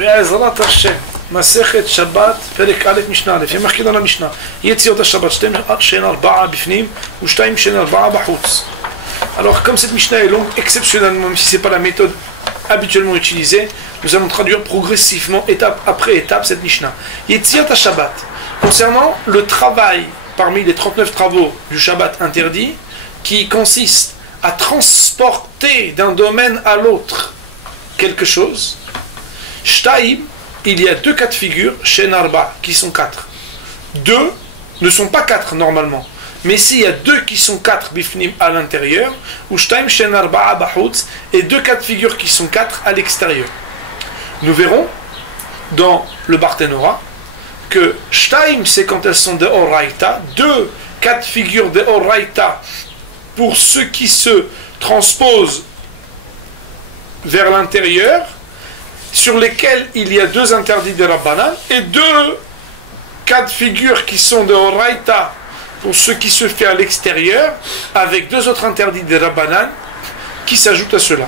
בעזרת השם, מסכת שבת, פרק א' משנה א', יהיה marqué dans la משנה, יציאות השבת, שאין ארבעה בפנים ושתיים שאין ארבעה בחוץ. Alors comme cette mishnah est longue, exceptionnellement, même si ce n'est pas la méthode habituellement utilisée, nous allons traduire progressivement, étape après étape, cette mishnah. Yetziat Shabbat. Concernant le travail, parmi les 39 travaux du Shabbat interdit, qui consiste à transporter d'un domaine à l'autre quelque chose, Shtaim, il y a deux cas de figure chez Narba, qui sont quatre. Deux ne sont pas quatre normalement. Mais s'il y a deux qui sont quatre bifnim à l'intérieur, ou shtaim shen arba'a bahutz, et deux cas de figure qui sont quatre à l'extérieur. Nous verrons dans le Barthénora que shtaim c'est quand elles sont de oraita, deux cas de figure de oraita pour ceux qui se transposent vers l'intérieur, sur lesquels il y a deux interdits de Rabbanan, et deux cas de figure qui sont de oraita pour ce qui se fait à l'extérieur, avec deux autres interdits des Rabbanan qui s'ajoutent à cela.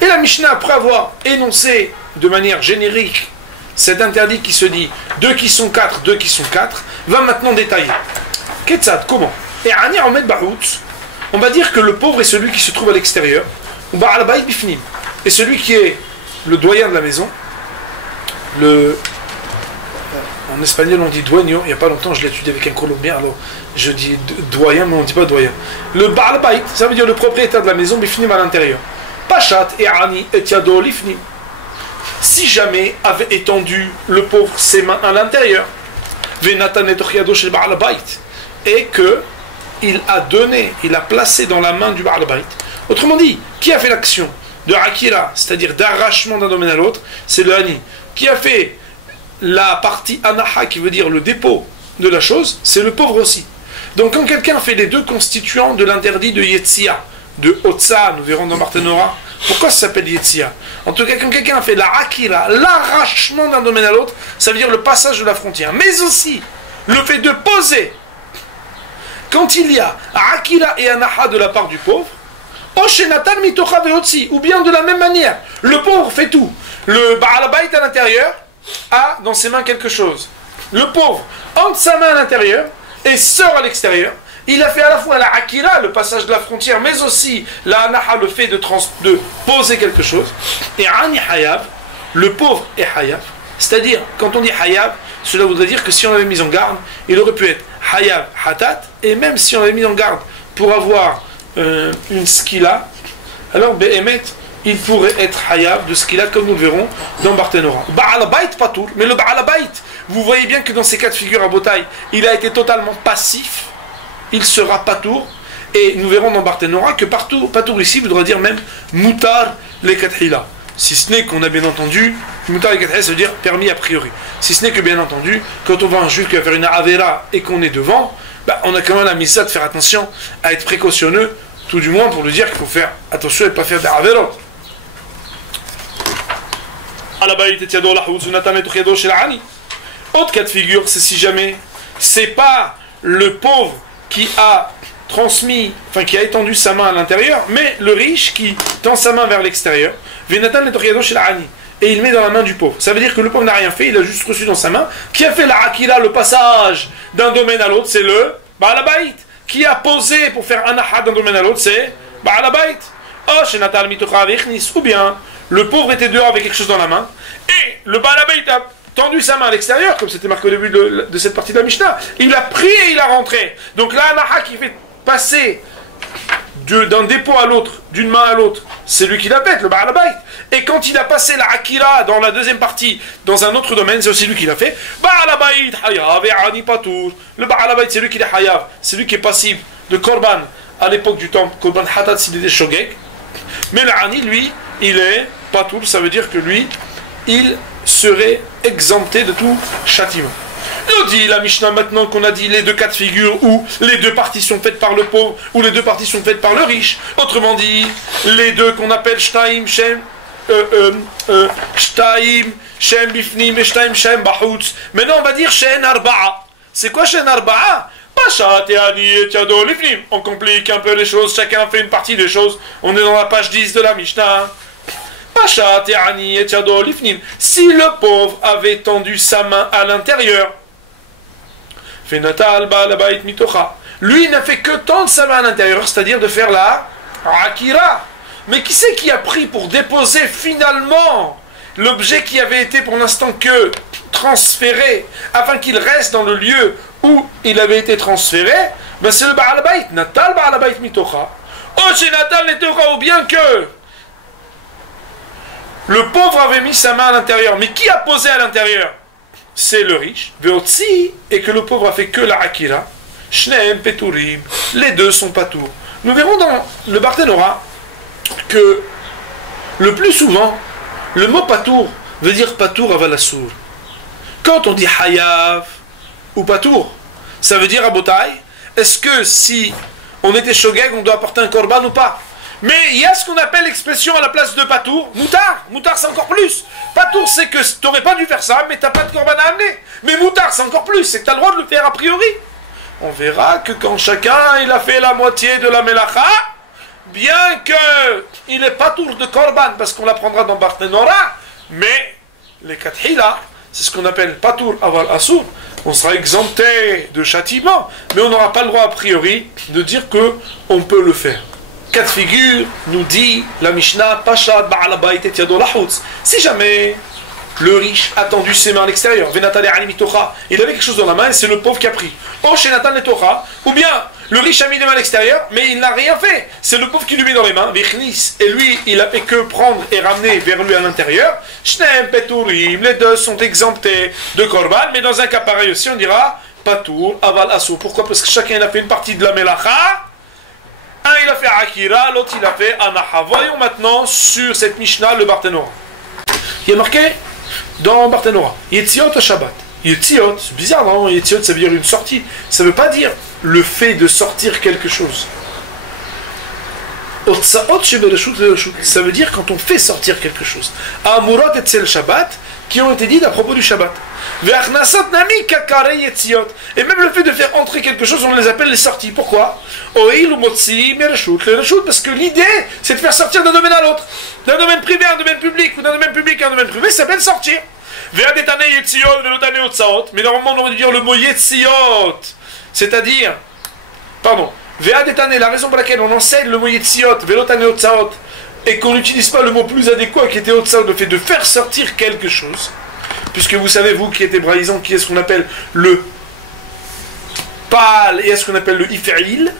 Et la Mishnah, après avoir énoncé de manière générique cet interdit qui se dit deux qui sont quatre, deux qui sont quatre, va maintenant détailler. Ketzad, comment? Et Ani Ahmed Bahout, on va dire que le pauvre est celui qui se trouve à l'extérieur, ou Ba'al Bayt Bifnim, et celui qui est le doyen de la maison, en espagnol on dit dueño, il n'y a pas longtemps je l'ai étudié avec un Colombien, alors je dis doyen, mais on ne dit pas doyen. Le Ba'al Bayt, ça veut dire le propriétaire de la maison, bifnim à l'intérieur. Pachat et Ani et Yado lifnim. Si jamais avait étendu le pauvre ses mains à l'intérieur, Venatan et Yado chez le Ba'al Bayt, et que il a donné, il a placé dans la main du Ba'al Bayt. Autrement dit, qui a fait l'action de Akira, c'est-à-dire d'arrachement d'un domaine à l'autre, c'est le Ani. Qui a fait la partie Anaha, qui veut dire le dépôt de la chose, c'est le pauvre aussi. Donc quand quelqu'un fait les deux constituants de l'interdit de Yetzia, de Otsa, nous verrons dans Barthénora, pourquoi ça s'appelle Yetzia? En tout cas, quand quelqu'un fait la Akira, l'arrachement d'un domaine à l'autre, ça veut dire le passage de la frontière, mais aussi le fait de poser. Quand il y a Akira et Anaha de la part du pauvre, ou bien de la même manière, le pauvre fait tout. Le Ba'al Bayt à l'intérieur a dans ses mains quelque chose. Le pauvre entre sa main à l'intérieur et sort à l'extérieur. Il a fait à la fois la Akira, le passage de la frontière, mais aussi la Anaha, le fait de poser quelque chose. Et Ani Hayav, le pauvre est Hayav. C'est-à-dire, quand on dit Hayav, cela voudrait dire que si on l'avait mis en garde, il aurait pu être Hayav Hatat, et même si on l'avait mis en garde pour avoir une skila, alors Behemet, il pourrait être Hayav de skila, comme nous le verrons dans Barthénora. Ba'al Bayt Patour, mais le Ba'al Bayt, vous voyez bien que dans ces cas de figure à Botaï, il a été totalement passif, il sera Patour, et nous verrons dans Barthénora que Patour ici voudra dire même Moutar les Kathila. Si ce n'est qu'on a bien entendu, Moutar les Kathila, ça veut dire permis a priori. Si ce n'est que bien entendu, quand on voit un juif qui va faire une Avera et qu'on est devant, on a quand même la misa de faire attention à être précautionneux, tout du moins pour lui dire qu'il faut faire attention et ne pas faire des Averot. Autre cas de figure, c'est si jamais c'est pas le pauvre qui a transmis, enfin qui a étendu sa main à l'intérieur, mais le riche qui tend sa main vers l'extérieur, et il met dans la main du pauvre. Ça veut dire que le pauvre n'a rien fait, il a juste reçu dans sa main. Qui a fait la akira, le passage d'un domaine à l'autre, c'est le Ba'al Bayt. Qui a posé pour faire Anaha d'un domaine à l'autre, c'est Ba'al Bayt. Ou bien le pauvre était dehors avec quelque chose dans la main, et le Ba'al Bayt a tendu sa main à l'extérieur, comme c'était marqué au début de cette partie de la Mishnah. Il a pris et il a rentré. Donc la Anaha qui fait passer d'un dépôt à l'autre, d'une main à l'autre, c'est lui qui la pète, le Ba'al Bayt. Et quand il a passé la Akira dans la deuxième partie, dans un autre domaine, c'est aussi lui qui l'a fait. Ba'al Bayt, Hayav et Ani Patour. Le Ba'al Bayt, c'est lui qui est Hayav, c'est lui qui est passif de Korban à l'époque du temple, Korban Hatat s'il était Shogek. Mais l'Ani, lui, il est Patour, ça veut dire que lui, il serait exempté de tout châtiment. Nous dit la Mishnah maintenant qu'on a dit les deux cas de figure où les deux parties sont faites par le pauvre ou les deux parties sont faites par le riche. Autrement dit, les deux qu'on appelle Shtaim, Shem, Shtaim, Shem Bifnim et Shtaim, Shem Bahutz. Maintenant on va dire Shen Arba'a. C'est quoi Shen Arba'a? Pachat et Ani et Yado lifnim. On complique un peu les choses, chacun fait une partie des choses. On est dans la page 10 de la Mishnah. Si le pauvre avait tendu sa main à l'intérieur, lui n'a fait que tendre sa main à l'intérieur, c'est-à-dire de faire la akira. Mais qui c'est qui a pris pour déposer finalement l'objet qui avait été pour l'instant que transféré, afin qu'il reste dans le lieu où il avait été transféré? Ben c'est le Baal Bayt, Natal Baal Bayt mitocha. Oh, c'est Natal Netocha, ou bien que le pauvre avait mis sa main à l'intérieur. Mais qui a posé à l'intérieur? C'est le riche. Veotsi, et que le pauvre a fait que la akira. Shneem Peturim. Les deux sont patour. Nous verrons dans le Barthénora que le plus souvent, le mot patour veut dire patour avalassour. Quand on dit hayav ou patour, ça veut dire abotai. Est-ce que si on était shogeg, on doit apporter un korban ou pas? Mais il y a ce qu'on appelle l'expression à la place de patour, moutar. Moutar, c'est encore plus. Patour, c'est que tu n'aurais pas dû faire ça, mais tu n'as pas de korban à amener. Mais moutar, c'est encore plus, c'est que tu as le droit de le faire a priori. On verra que quand chacun il a fait la moitié de la melacha, bien qu'il n'est pas tour de korban, parce qu'on l'apprendra dans Barthénora, mais les kathila, c'est ce qu'on appelle patour aval assour, on sera exempté de châtiment, mais on n'aura pas le droit a priori de dire que on peut le faire. Cas de figure, nous dit la Mishnah, Pashad Ba'al Bayt et Yado Lahutz. Si jamais le riche a tendu ses mains à l'extérieur, Venatale Ani Mitocha, il avait quelque chose dans la main et c'est le pauvre qui a pris. Oh, chez Nathan Netocha, ou bien le riche a mis les mains à l'extérieur, mais il n'a rien fait. C'est le pauvre qui lui met dans les mains, Vichnis, et lui, il a fait que prendre et ramener vers lui à l'intérieur. Shneem Peturim, les deux sont exemptés de Korban, mais dans un cas pareil aussi, on dira Patour, Aval Asou. Pourquoi? Parce que chacun a fait une partie de la Melacha. Un il a fait Akira, l'autre il a fait Anaha. Voyons maintenant sur cette Mishnah le Barthénora. Il y a marqué dans Barthénora Yetziot au Shabbat. Yetziot, c'est bizarre, non? Yetziot, ça veut dire une sortie. Ça ne veut pas dire le fait de sortir quelque chose. Otsaot shebereshut lereshut. Ça veut dire quand on fait sortir quelque chose. Amurot etzel Shabbat, qui ont été dites à propos du Shabbat. Et même le fait de faire entrer quelque chose, on les appelle les sorties. Pourquoi? Parce que l'idée, c'est de faire sortir d'un domaine à l'autre. D'un domaine privé à un domaine public, ou d'un domaine public à un domaine privé, ça s'appelle sortir. Mais normalement, on aurait dû dire le mot yetziot. C'est-à-dire, pardon, la raison pour laquelle on enseigne le mot yetziot, et qu'on n'utilise pas le mot plus adéquat qui était otsaot, le fait de faire sortir quelque chose. Puisque vous savez, vous qui êtes hébraïsant, qui est ce qu'on appelle le pal et ce qu'on appelle le if'il,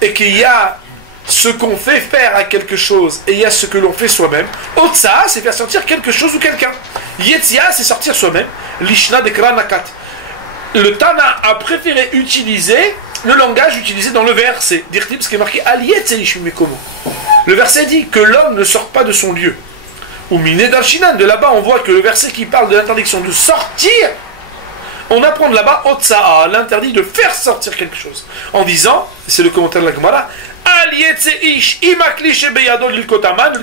et qu'il y a ce qu'on fait faire à quelque chose et il y a ce que l'on fait soi-même. Otsa, c'est faire sortir quelque chose ou quelqu'un. Yetzia, c'est sortir soi-même. Lishna dekra nakat. Le Tana a préféré utiliser le langage utilisé dans le verset. Dirtib, ce qui est marqué Aliyetzeishmimekomo. Le verset dit que l'homme ne sort pas de son lieu. Ou Miné Darshinan, de là-bas on voit que le verset qui parle de l'interdiction de sortir, on apprend de là-bas Otsa'a, l'interdit de faire sortir quelque chose. En disant, c'est le commentaire de la Gemara,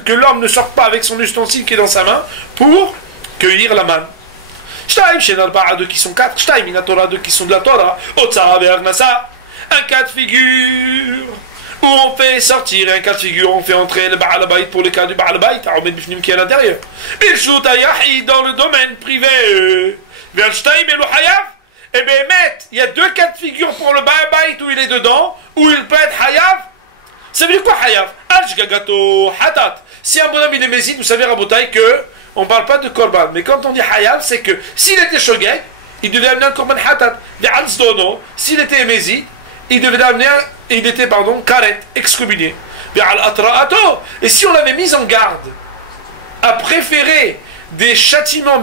que l'homme ne sort pas avec son ustensile qui est dans sa main pour cueillir la manne. Shtaim, Shenarba'a, deux qui sont quatre, Shtaim, Minatora, deux qui sont de la Torah, Otsa'a, Ve'arnasa, un cas de figure. Où on fait sortir un cas de figure, on fait entrer le Baal Bayt pour le cas du Baal Bayt, on met Bifnim qui est à l'intérieur. Il shoot à Yahi dans le domaine privé. Vers Shtaim et le Hayav. Eh bien, il y a deux cas de figure pour le Baal Bayt où il est dedans, où il peut être Hayav. Ça veut dire quoi Hayav? Al-Jgagato Hatat. Si un bonhomme il est mésite, vous savez, Rabotai, que on ne parle pas de Korban. Mais quand on dit Hayav, c'est que s'il était Shogeg, il devait amener un Korban Hatat. Vers Al-Zdono, s'il était mésite, il devait amener, il était, karet, excommunié. Et si on l'avait mis en garde à préférer des châtiments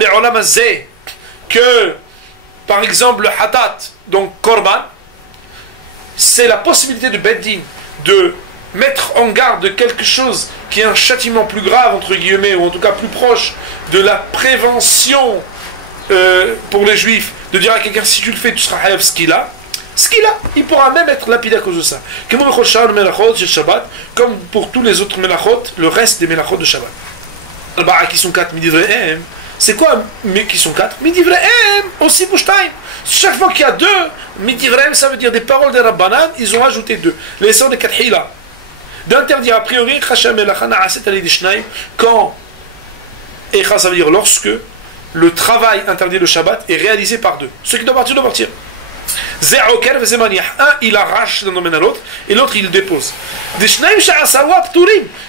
que, par exemple, le hatat, donc korban, c'est la possibilité de Beddin de mettre en garde de quelque chose qui est un châtiment plus grave, entre guillemets, ou en tout cas plus proche de la prévention pour les juifs, de dire à quelqu'un, si tu le fais, tu seras hayav ce qu'il a. Ce qu'il a, il pourra même être lapidé à cause de ça. Comme pour tous les autres melachot, le reste des melachot de Shabbat. Qui sont 4 midivrehem. C'est quoi qui sont 4? Midivrehem, aussi bouchtaim. Chaque fois qu'il y a 2, midivrehem, ça veut dire des paroles des Rabbanan, ils ont ajouté 2. Les sons de 4 hila. D'interdire a priori, quand Echa, ça veut dire lorsque le travail interdit le Shabbat est réalisé par deux. Ceux qui doivent partir, doivent partir. Un, il arrache d'un domaine à l'autre, et l'autre, il dépose.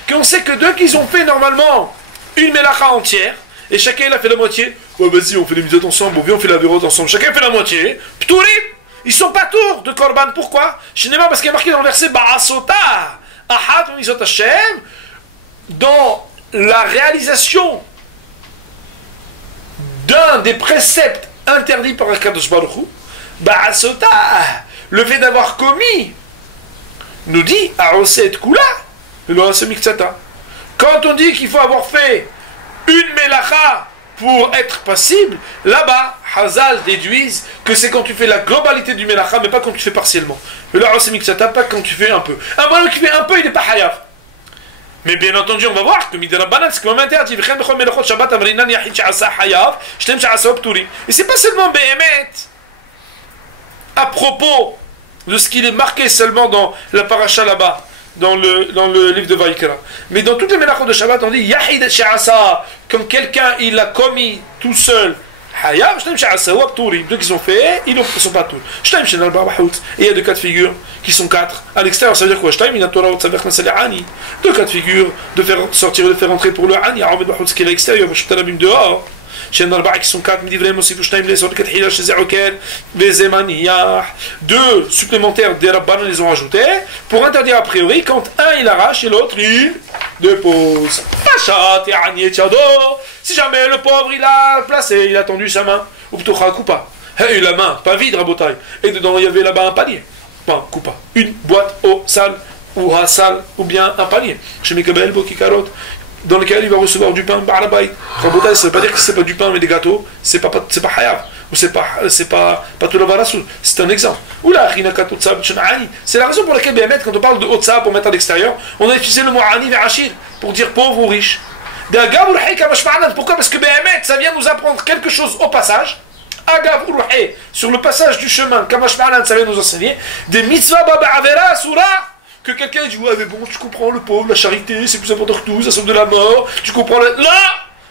Qu'on sait que deux qu'ils ont fait normalement une mélacha entière, et chacun il a fait la moitié. Ouais, vas-y, on fait les mitzvot ensemble, ou bien on fait la vérote ensemble. Chacun fait la moitié. Pturim, ils sont pas tours de Korban. Pourquoi? Parce qu'il y a marqué dans le verset Ba'asota, Ahad Mizot Hashem, dans la réalisation d'un des préceptes interdits par Akadosh Baruch Hu, Ba'asota, le fait d'avoir commis, nous dit Aoset Kula, le Aoset Miktsata. Quand on dit qu'il faut avoir fait une melacha pour être passible, là-bas, Hazal déduisent que c'est quand tu fais la globalité du melacha, mais pas quand tu fais partiellement. Le Aoset Miktsata, pas quand tu fais un peu. Un bonhomme qui fait un peu, il n'est pas hayav. Mais bien entendu, on va voir que Midarabanan, c'est quand même interdit. Et c'est pas seulement Behemet à propos de ce qu'il est marqué seulement dans la paracha là-bas, dans le livre de Vaïkra. Mais dans toutes les mélachot de Shabbat, on dit Yahid Sha'asa, comme quelqu'un il l'a commis tout seul. Hayab, Shtem Sha'asa ou Abtourim. Deux qui ont fait, ils ne sont pas tous. Shtem Shenal Babahout. Et il y a deux cas de figure qui sont quatre. À l'extérieur, ça veut dire quoi? Shtem, il a Torah ou Tzavech Nasal Ani. Deux cas de figure de faire sortir et de faire entrer pour le Ani. Ahmed Bahout, ce qui est à l'extérieur, Shtem dehors. Chez Arba'a qui sont quatre, Midivre Mosif Shtaim les sur le Kathila chez Zerokel, Vezemaniah. Deux supplémentaires des Rabbanan les ont ajoutés pour interdire a priori quand un il arrache et l'autre il dépose. Achat et Ani Tchado. Si jamais le pauvre il a placé, il a tendu sa main, ou plutôt Koupa. Et la main, pas vide, Rabotai. Et dedans il y avait là-bas un panier. Pas Koupa. Une boîte au sale ou à sale ou bien un panier. Chez Mekabel Bokikarot, dans lequel il va recevoir du pain ba'alabayt. Rabotai, ça ne veut pas dire que c'est pas du pain mais des gâteaux, c'est pas hayav, ou c'est pas tout la varasoul. C'est un exemple. Ou la c'est la raison pour laquelle Béhémet, quand on parle de Otsa pour mettre à l'extérieur, on a utilisé le mot ani ve'ashir pour dire pauvre ou riche. Pourquoi? Parce que Béhémet, ça vient nous apprendre quelque chose au passage. Agav uruhay, sur le passage du chemin, Kamashma'anan, ça vient nous enseigner des mitzvah ba'avera sura. Que quelqu'un dit ouais mais bon tu comprends le pauvre, la charité c'est plus important que tout, ça sauve de la mort, tu comprends la... Là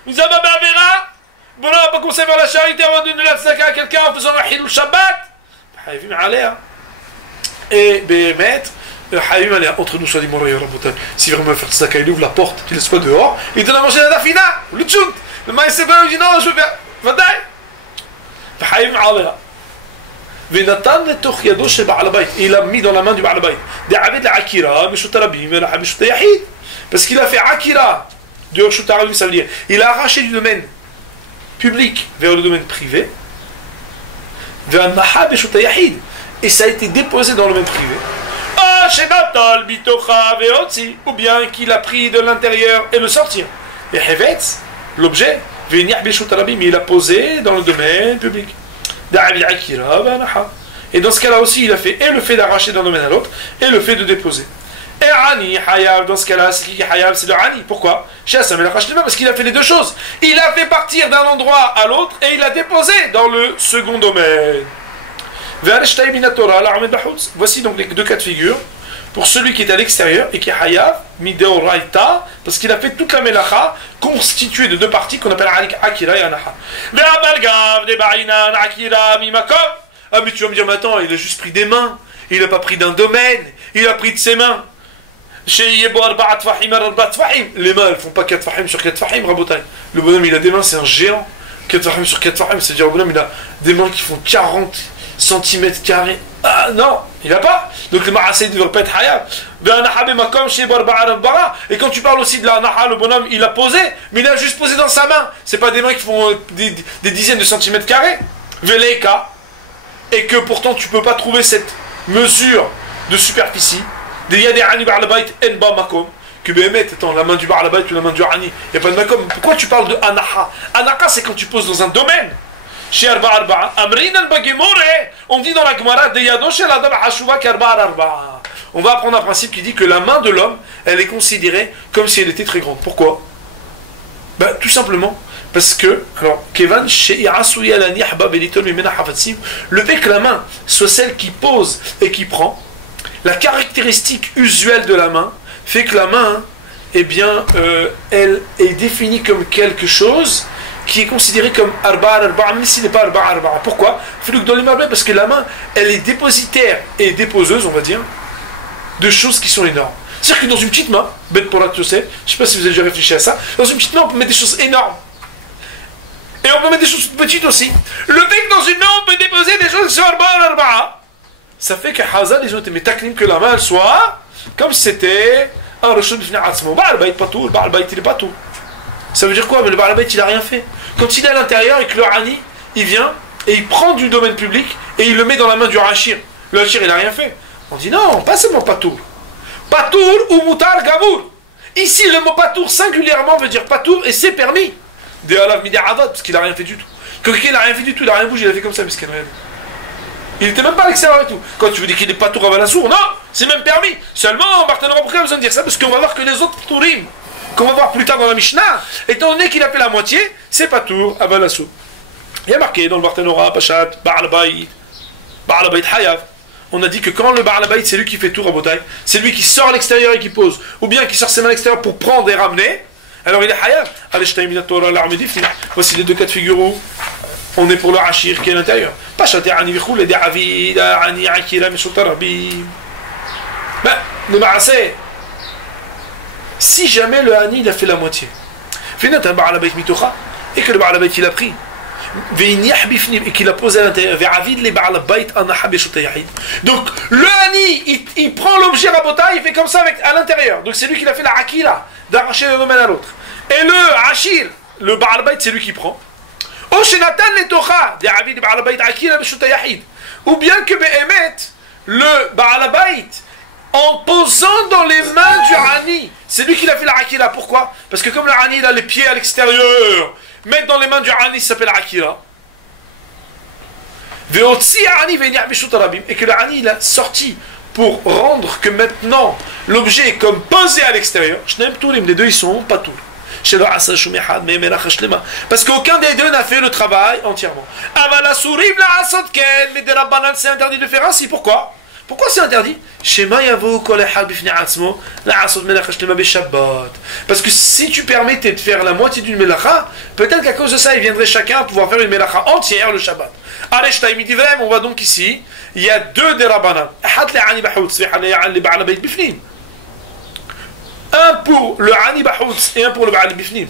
nous avons Bavera, bon on va pas commencer à faire la charité avant de donner la tzaka à quelqu'un en faisant un hilul shabbat. Haïvim aléa. Et Béhémet, Haïvim aléa, entre nous soit dit mon roi Rabotan, si vraiment il veut faire tzaka, il ouvre la porte, il laisse pas dehors, il donne à manger la dafina, le tchout, le maïs c'est pas, il dit non je veux faire, vadaï. Haïvim aléa. Il a mis dans la main du Baal Bayt parce qu'il a fait Akira de Reshut Arabim, ça veut dire il a arraché du domaine public vers le domaine privé et ça a été déposé dans le domaine privé ou bien qu'il a pris de l'intérieur et le sortir et Hevetz, l'objet il a posé dans le domaine public. Et dans ce cas-là aussi, il a fait et le fait d'arracher d'un domaine à l'autre et le fait de déposer. Et Ani, Hayab, dans ce cas-là, c'est qui Hayab? C'est le Ani. Pourquoi? Parce qu'il a fait les deux choses. Il a fait partir d'un endroit à l'autre et il a déposé dans le second domaine. Voici donc les deux cas de figure pour celui qui est à l'extérieur et qui est Hayab, Mideoraita, parce qu'il a fait toute la melacha constituée de deux parties qu'on appelle Akira et Anaha. Ah mais tu vas me dire, mais attends, il a juste pris des mains, il n'a pas pris d'un domaine, il a pris de ses mains. Les mains, elles font pas 4 fahim sur 4 fahim, Rabotai. Le bonhomme, il a des mains, c'est un géant. 4 fahim sur 4 fahim, c'est-à-dire le bonhomme, il a des mains qui font 40 cm carrés. Ah non, il n'a pas. Donc le ma'aseh ne devrait pas être hayab. Et quand tu parles aussi de la naha, le bonhomme, il a posé, mais il a juste posé dans sa main. C'est pas des mains qui font des dizaines de centimètres carrés. Veleika. Et que pourtant tu peux pas trouver cette mesure de superficie. Il y a des ani ba'al bayt en ba makom. Que Béhémet étant la main du ba'al bayt ou la main du ani. Il n'y a pas de makom. Pourquoi tu parles de anaha? Anaha, c'est quand tu poses dans un domaine. Chez Arba Arba, Amrin al-Bagimore, on dit dans la Gemara, on va apprendre un principe qui dit que la main de l'homme, elle est considérée comme si elle était très grande. Pourquoi? Ben, tout simplement parce que, alors, le fait que la main soit celle qui pose et qui prend, la caractéristique usuelle de la main fait que la main, eh bien, elle est définie comme quelque chose qui est considéré comme arba, même s'il n'est pas arba. Pourquoi? Parce que la main, elle est dépositaire et déposeuse, on va dire, de choses qui sont énormes. C'est-à-dire que dans une petite main, bête pour la Yosef, je ne sais pas si vous avez déjà réfléchi à ça, dans une petite main, on peut mettre des choses énormes. Et on peut mettre des choses petites aussi. Le fait que dans une main, on peut déposer des choses qui sont arba, ça fait que Hazal, ils ont été métaklim que la main, elle soit comme si c'était un reshut b'fnei atzmo. Ba'al bayt patour, Ba'al bayt il est patour. Ça veut dire quoi? Mais le Ba'al bayt, il n'a rien fait. Quand il est à l'intérieur et que le Hani, il vient et il prend du domaine public et il le met dans la main du Hachir. Le Hachir, il n'a rien fait. On dit non, pas seulement patour. Patour ou mutar gamour. Ici, le mot patour singulièrement veut dire patour et c'est permis. De alav midi avad, parce qu'il n'a rien fait du tout. Quand il n'a rien fait du tout, il n'a rien bougé, il a fait comme ça, miskin. Il n'était même pas à l'extérieur et tout. Quand tu veux dire qu'il n'est pas tour à Balassour, non, c'est même permis. Seulement, Martin n'aura pas besoin de dire ça, parce qu'on va voir que les autres tourim, qu'on va voir plus tard dans la Mishnah, étant donné qu'il a fait la moitié, c'est pas tour à Balassour. Il y a marqué dans le Barthénora, Pachat, Ba'al Bayt Hayav. On a dit que quand le Ba'al Bayt, c'est lui qui fait tour à Botaï, c'est lui qui sort à l'extérieur et qui pose, ou bien qui sort ses mains à l'extérieur pour prendre et ramener, alors il est Hayav. Voici les deux cas de figure où on est pour le Hachir qui est à l'intérieur. Le Ma'aseh, si jamais le Hani il a fait la moitié, et que le Ba'al Bayt il a pris, et qu'il a posé à l'intérieur, donc le Hani il prend l'objet Rabotai, il fait comme ça à l'intérieur, donc c'est lui qui a fait la Akira, d'arracher le domaine à l'autre. Et le Hachir, le Ba'al Bayt, c'est lui qui prend. Ou bien que Behemet, le Ba'al Bayt, en posant dans les mains du Hani, c'est lui qui a fait la Akira. Pourquoi? Parce que comme le Hani il a les pieds à l'extérieur, mettre dans les mains du Hani, ça s'appelle Akira. Et que le Hani il a sorti pour rendre que maintenant l'objet est comme posé à l'extérieur. Les deux ils sont pas tous. Parce qu'aucun des deux n'a fait le travail entièrement. Mais des Rabbanan c'est interdit de faire ainsi. Pourquoi? Pourquoi c'est interdit? Parce que si tu permettais de faire la moitié d'une melacha, peut-être qu'à cause de ça, il viendrait chacun pouvoir faire une melacha entière le Shabbat. On voit donc ici, il y a deux des Rabbanan. Un pour le Hani Bahoutz et un pour le Ba'al Bifnim.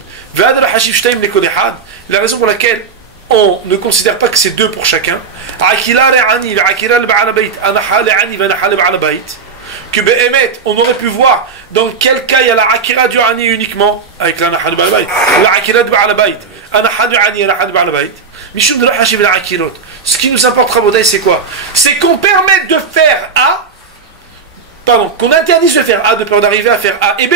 La raison pour laquelle on ne considère pas que c'est deux pour chacun. Que Behemet, on aurait pu voir dans quel cas il y a la Akira du Hani uniquement avec l'Anaha du Ba'al Bayt. La Akira du Ba'al Bayt. Anaha du Hani et Anaha du Ba'al Bayt. Mishum de la Hashiv la Akirot. Ce qui nous importe, Rabotai, c'est quoi? C'est qu'on permette de faire A. Pardon, qu'on interdise de faire A de peur d'arriver à faire A et B.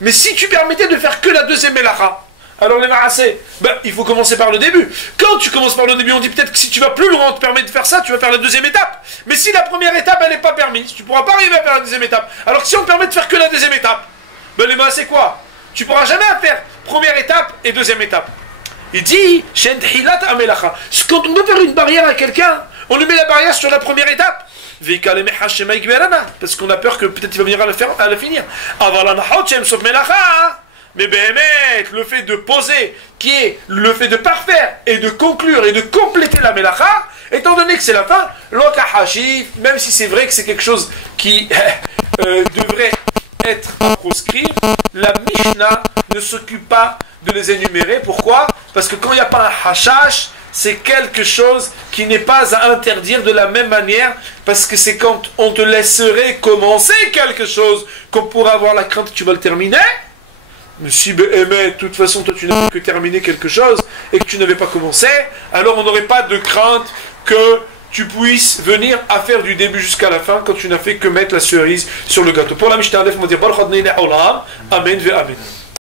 Mais si tu permettais de faire que la deuxième melacha, alors les Ma'aseh, il faut commencer par le début. Quand tu commences par le début, on dit peut-être que si tu vas plus loin, on te permet de faire ça, tu vas faire la deuxième étape. Mais si la première étape, elle n'est pas permise, tu ne pourras pas arriver à faire la deuxième étape. Alors que si on te permet de faire que la deuxième étape, les Ma'aseh quoi? Tu ne pourras jamais faire première étape et deuxième étape. Il dit, quand on veut faire une barrière à quelqu'un, on lui met la barrière sur la première étape. Parce qu'on a peur que peut-être il va venir à la finir. Mais le fait de poser, qui est le fait de parfaire et de conclure et de compléter la melacha, étant donné que c'est la fin, même si c'est vrai que c'est quelque chose qui devrait être proscrit, la Mishnah ne s'occupe pas de les énumérer. Pourquoi? Parce que quand il n'y a pas un hashash, c'est quelque chose qui n'est pas à interdire de la même manière, parce que c'est quand on te laisserait commencer quelque chose qu'on pourra avoir la crainte que tu vas le terminer. Mais si de toute façon toi tu n'as que terminé quelque chose et que tu n'avais pas commencé, alors on n'aurait pas de crainte que tu puisses venir à faire du début jusqu'à la fin quand tu n'as fait que mettre la cerise sur le gâteau. Pour la Mishnah, on va dire Amen ve Amen.